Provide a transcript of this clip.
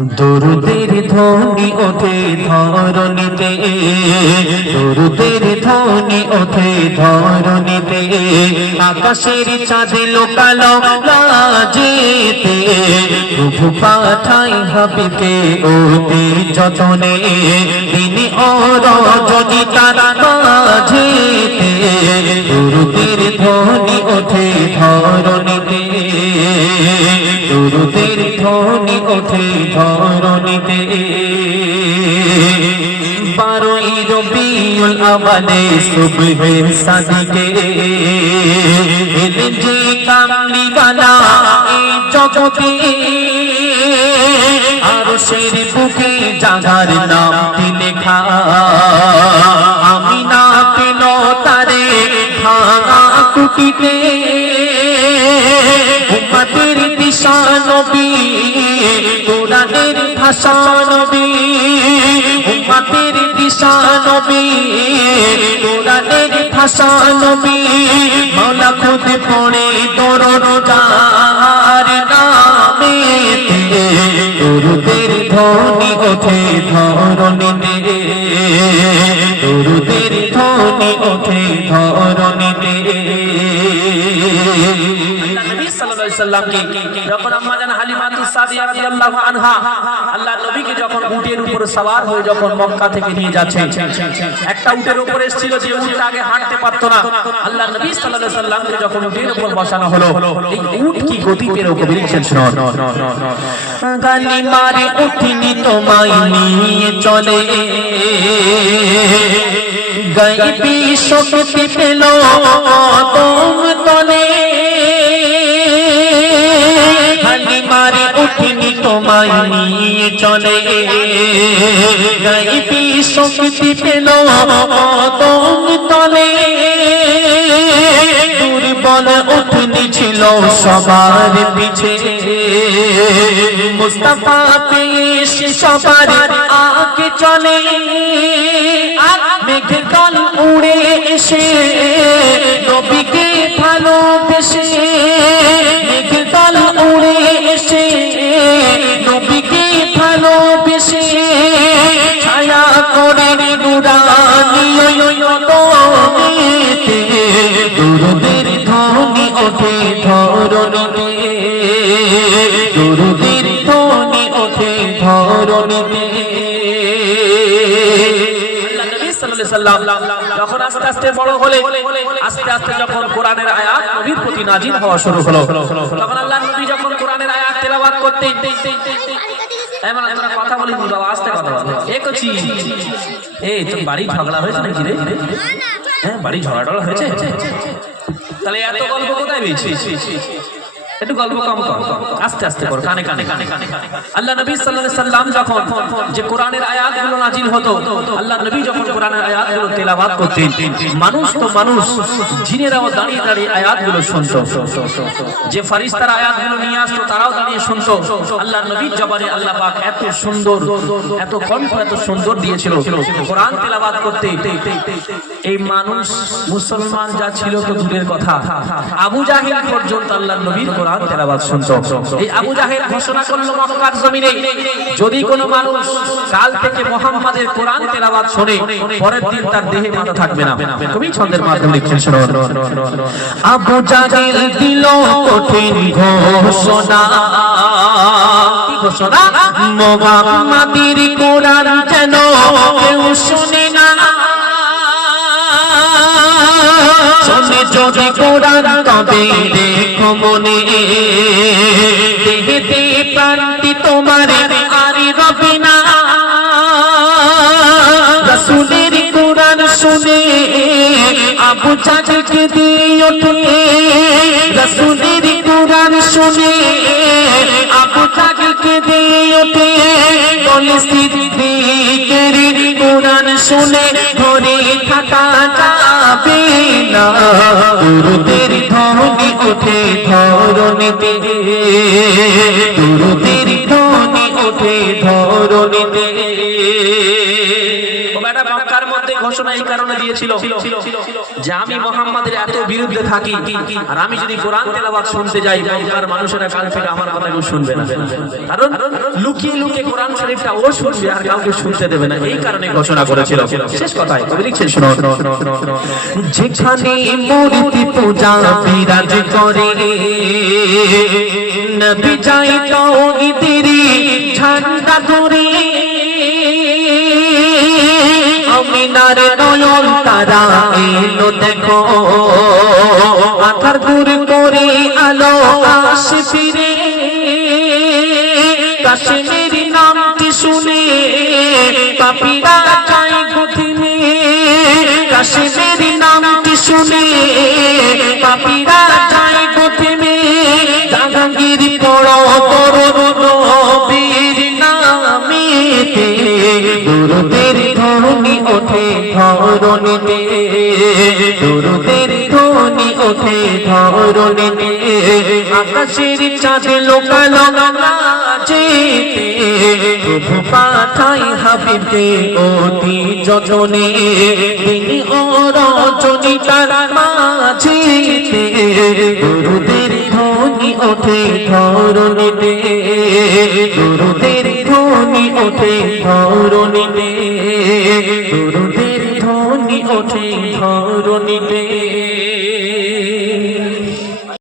দরুদের ধ্বনি ওঠে ধরণীতে, দরুদের ধ্বনি ওঠে ধরণীতে, আকাশের চাঁদ লোকালো লাজেতে, প্রভু পাঠাই হাবিবে ওতে যতনে, তিনি অরজনী তার মাঝেতে, দরুদের ধ্বনি ওঠে ধরণীতে, দরুদের ধ্বনি ওঠে ধরণীতে। 12ই রবিউল আওয়ালে সুবহে সাদিকে, এলেন যে কামলিওয়ালা এই জগতে, আরশের বুকে যাহার নামটি লেখা, আমিনা পেল তারে ভাঙা কুটিতে, উম্মতের দিশা নবী, কোরআনের ভাষা নবী, উম্মতের দিশা নবী, কোরআনের ভাষা নবী, মাওলা খুদ পড়ে দরজার নামেতে, দরুদের ধ্বনি ওঠে ধরণীতে, দরুদের ধ্বনি ওঠে ধরণীতে। যখন আম্মা জান হালিমাতুস সাদিয়া রাদিয়াল্লাহু আনহা আল্লাহ নবীকে যখন উটের উপর সওয়ার হয়ে যখন মক্কা থেকে নিয়ে যাচ্ছেন, একটা উটের উপর এসেছিল যে উটটা আগে হাঁটতে পারতো না, আল্লাহ নবী সাল্লাল্লাহু আলাইহি সাল্লামকে যখন উটের উপর বসানো হলো, এই উট কি গতিতে রকম লিখছেন শুনুন। গালিমার উঠনি তোমায় নিয়ে চলে, গায়বী শক্তি পেল কদম তলে, হালিমার উঠনি তোমায় নিয়ে চলে, গায়বী শক্তি পেল কদম তলে, দুর্বল উঠনি ছিল সবার পিছে, মুস্তাফা পেশ সবার আগে চলে, মেঘের দল উড়ে এসে নবীকে ভালোবেসে, মেঘের দল উড়ে এসে নবীকে ভালোবেসে, ছায়া করে নুরানি দমেতে, দরুদের ধ্বনি ওঠে ধরণীতে, দরুদের ধ্বনি ওঠে ধরণীতে। যখন আস্তে আস্তে বড় হলে, আস্তে আস্তে যখন কোরআনের আয়াত নবীর প্রতি নাজিল হওয়া শুরু হলো, তখন আল্লাহ নবী যখন কোরআনের আয়াত তেলাওয়াত করতেন, আমরা কথা বলি বাবা, আস্তে কথা বলো, একছি এই তোর বাড়ি ঝগড়া হয়েছে নাকি রে? হ্যাঁ, বাড়ি ঝগড়া টগড়া হয়েছে, তাহলে এত গল্প কোথায় পেয়েছি? একটু গল্প কম কম, আস্তে আস্তে করো, কানে কানে কানে কানে। আল্লাহ নবী সাল্লাল্লাহু আলাইহি সাল্লাম যখন যে কোরআনের আয়াতগুলো নাজিল হতো, আল্লাহ নবী যখন কোরআনের আয়াতগুলো তেলাওয়াত করতেন, মানুষ তো মানুষ, জিনেরাও দাঁড়িয়ে দাঁড়িয়ে আয়াতগুলো শুনতো, যে ফেরেশতারা আয়াতগুলো নিয়ে আসতো তারাও দাঁড়িয়ে শুনতো। আল্লাহ নবীর জবানে আল্লাহ পাক এত সুন্দর, এত কণ্ঠ এত সুন্দর দিয়েছিল কোরআন তেলাওয়াত করতে। এই মানুষ মুসলমান যা ছিল তো দূরের কথা, আবু জাহেল পর্যন্ত আল্লাহ নবীর কোরআন তেলাওয়াত শুনতো। এই আবু জাহেল ঘোষণা করলো মক্কার জমিনে, যদি কোনো মানুষ কাল থেকে মুহাম্মাদের কোরআন তেলাওয়াত শুনে, পরের দিন তার দেহে মাথা থাকবে না। কবি ছন্দের মাধ্যমে লিখছেন শুনুন। আবু জাহেল দিল কঠিন ঘোষণা, কি ঘোষণা? মুহাম্মাদের কোরআন যেন কেউ শুনে না, শুনে যদি কোরআন তবে দেখো মনে, দেহেতে প্রান্তি তোমার আর রবে না, রাসূলের কোরআন শুনে আবু জাহেলকে দিয়ে ওঠে, রাসূলের কোরআন শুনে আবু জাহেলকে দিয়ে ওঠে, বলে সিদ্দিকের কোরআন শুনে ধরে থাকা যাবে না, দরুদের ধ্বনি ওঠে ধরণীতে, দরুদের ধ্বনি ওঠে ধরণীতে। ঘোষণা এই কারণে দিয়েছিল যে আমি মুহাম্মাদের এত বিরুদ্ধে থাকি, আর আমি যদি কোরআন তেলাওয়াত শুনতে যাই মক্কার মানুষেরা কাল থেকে আমার কথা কেউ শুনবে না, কারণ লুকিয়ে লুকিয়ে কোরআন শরীফটা ও শুনবে আর কাউকে শুনতে দেবে না, এই কারণে ঘোষণা করেছিল। শেষ কথায় কবি লিখছেন, শুনো, যেখানে মূর্তি পূজা বিরাজ করে নবী যাই তাওহীদের ঝান্ডা ধরে, আমিনার নয়ন তারা এলো দেখো, আধার দূর করে আলো আসে ফিরে, কাশ্মীর নামটি শুনে পাপীরা যায় গতিমে, কাশ্মীর নামটি শুনে পাপীরা যায় গতিমে, জাহাঙ্গীর বড় বড় নবীর নামেতে দুরুদের ধ্বনি ওঠে ধরণীতে, দুরুদের ধ্বনি ওঠে ধরণীতে, আকাশের চাঁদ লোকালো যেতে প্রভু পাঠাই হাবিবকে অতি যতনে, তিনি ও রজনী তার মাঝেতে দুরুদের ধ্বনি ওঠে ধরণীতে, দুরুদের ধ্বনি ওঠে ধরণীতে, দুরুদের ধ্বনি ওঠে ধরণীতে।